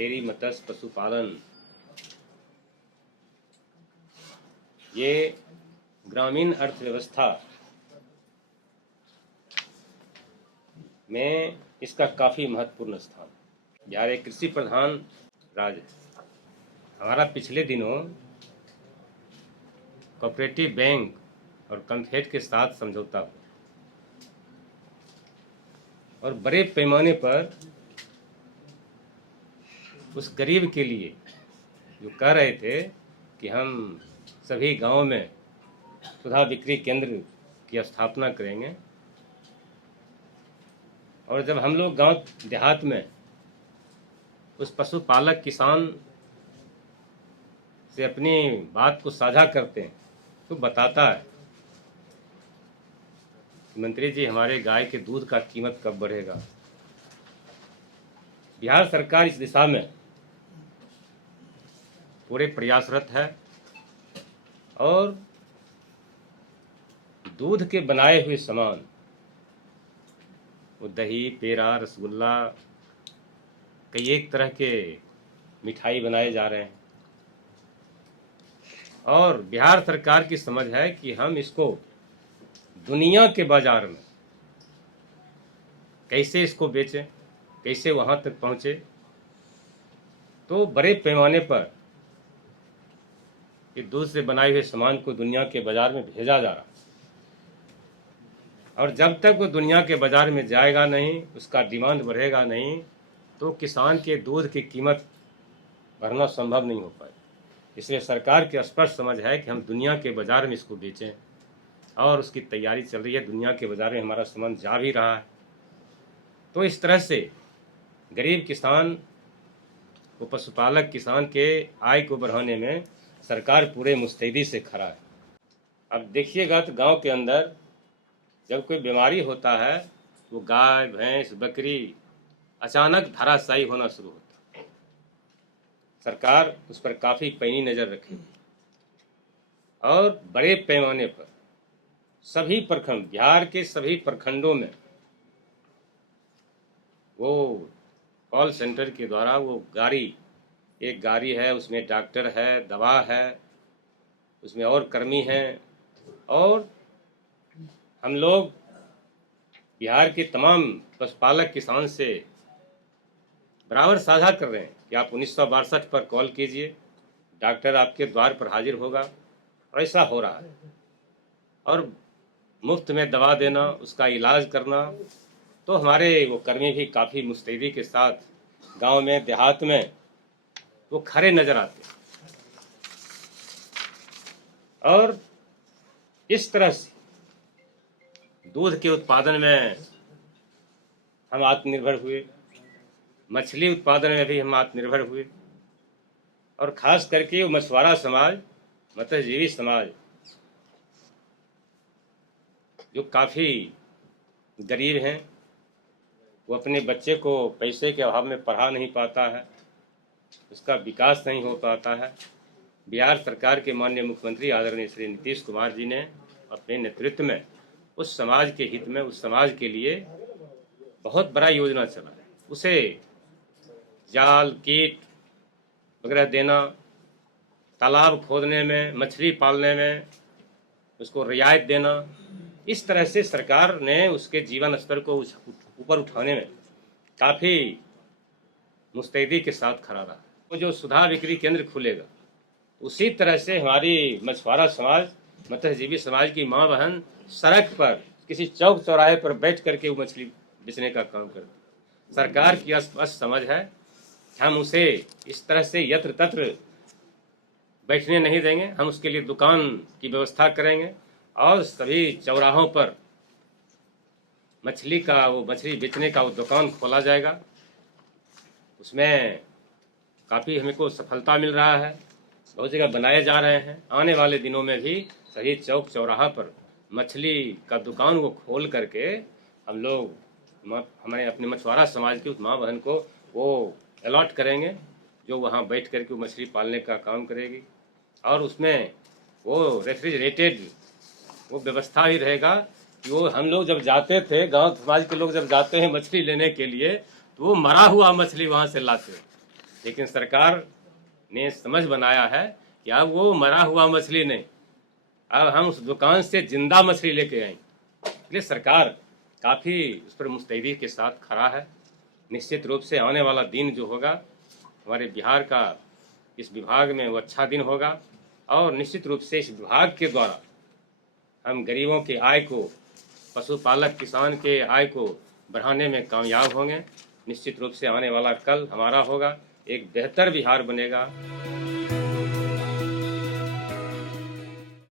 Dairy मत्स्य पशुपालन ये ग्रामीण अर्थव्यवस्था में इसका काफ़ी महत्वपूर्ण स्थान। बिहार एक कृषि प्रधान राज्य है। हमारा पिछले दिनों कोऑपरेटिव बैंक और कम्फेड के साथ समझौता हुआ और बड़े पैमाने पर उस गरीब के लिए जो कह रहे थे कि हम सभी गांव में सुधा बिक्री केंद्र की स्थापना करेंगे, और जब हम लोग गांव देहात में उस पशुपालक किसान से अपनी बात को साझा करते हैं तो बताता है कि मंत्री जी हमारे गाय के दूध का कीमत कब बढ़ेगा। बिहार सरकार इस दिशा में पूरे प्रयासरत है और दूध के बनाए हुए सामान, वो दही, पेड़ा, रसगुल्ला, कई एक तरह के मिठाई बनाए जा रहे हैं। और बिहार सरकार की समझ है कि हम इसको दुनिया के बाजार में कैसे इसको बेचें, कैसे वहां तक पहुंचे। तो बड़े पैमाने पर ये दूध से बनाए हुए सामान को दुनिया के बाजार में भेजा जा रहा है, और जब तक वो दुनिया के बाजार में जाएगा नहीं, उसका डिमांड बढ़ेगा नहीं, तो किसान के दूध की कीमत बढ़ना संभव नहीं हो पाए। इसलिए सरकार की स्पष्ट समझ है कि हम दुनिया के बाजार में इसको बेचें, और उसकी तैयारी चल रही है। दुनिया के बाजार में हमारा सामान जा भी रहा है। तो इस तरह से गरीब किसान वो पशुपालक किसान के आय को बढ़ाने में सरकार पूरे मुस्तैदी से खड़ा है। अब देखिएगा तो गांव के अंदर जब कोई बीमारी होता है तो गाय, भैंस, बकरी अचानक धराशायी होना शुरू होता है। सरकार उस पर काफ़ी पैनी नज़र रखेगी और बड़े पैमाने पर सभी प्रखंड, बिहार के सभी प्रखंडों में वो कॉल सेंटर के द्वारा वो गाड़ी, एक गाड़ी है, उसमें डॉक्टर है, दवा है, उसमें और कर्मी हैं, और हम लोग बिहार के तमाम पशुपालक किसान से बराबर साझा कर रहे हैं कि आप 1962 पर कॉल कीजिए, डॉक्टर आपके द्वार पर हाजिर होगा। और ऐसा हो रहा है, और मुफ्त में दवा देना, उसका इलाज करना। तो हमारे वो कर्मी भी काफ़ी मुस्तैदी के साथ गांव में, देहात में वो खड़े नजर आते हैं। और इस तरह से दूध के उत्पादन में हम आत्मनिर्भर हुए, मछली उत्पादन में भी हम आत्मनिर्भर हुए, और खास करके वो मछुआरा समाज, मत्स्यजीवी समाज जो काफ़ी गरीब हैं, वो अपने बच्चे को पैसे के अभाव में पढ़ा नहीं पाता है, उसका विकास नहीं हो पाता है। बिहार सरकार के माननीय मुख्यमंत्री आदरणीय श्री नीतीश कुमार जी ने अपने नेतृत्व में उस समाज के हित में, उस समाज के लिए बहुत बड़ा योजना चला है। उसे जाल, कीट वगैरह देना, तालाब खोदने में, मछली पालने में उसको रियायत देना, इस तरह से सरकार ने उसके जीवन स्तर को ऊपर उठाने में काफ़ी मुस्तैदी के साथ खड़ा रहा। वो जो सुधा बिक्री केंद्र खुलेगा, उसी तरह से हमारी मछुआरा समाज, मत्स्यजीवी समाज की माँ बहन सड़क पर किसी चौक चौराहे पर बैठ करके वो मछली बेचने का काम करती। सरकार की स्पष्ट समझ है, हम उसे इस तरह से यत्र तत्र बैठने नहीं देंगे। हम उसके लिए दुकान की व्यवस्था करेंगे और सभी चौराहों पर मछली बेचने का वो दुकान खोला जाएगा। उसमें काफ़ी हमको सफलता मिल रहा है, बहुत जगह बनाए जा रहे हैं। आने वाले दिनों में भी सही चौक चौराहा पर मछली का दुकान वो खोल करके हम लोग हमारे अपने मछुआरा समाज की उस माँ बहन को वो अलॉट करेंगे, जो वहाँ बैठ करके वो मछली पालने का काम करेगी। और उसमें वो रेफ्रिजरेटेड वो व्यवस्था ही रहेगा कि वो हम लोग जब जाते थे, गांव समाज के लोग जब जाते हैं मछली लेने के लिए, तो वो मरा हुआ मछली वहाँ से लाते हैं। लेकिन सरकार ने समझ बनाया है कि अब वो मरा हुआ मछली नहीं, अब हम उस दुकान से जिंदा मछली लेके आए। इसलिए सरकार काफ़ी उस पर मुस्तैदी के साथ खड़ा है। निश्चित रूप से आने वाला दिन जो होगा हमारे बिहार का इस विभाग में वो अच्छा दिन होगा, और निश्चित रूप से इस विभाग के द्वारा हम गरीबों की आय को, पशुपालक किसान के आय को बढ़ाने में कामयाब होंगे। निश्चित रूप से आने वाला कल हमारा होगा, एक बेहतर बिहार बनेगा।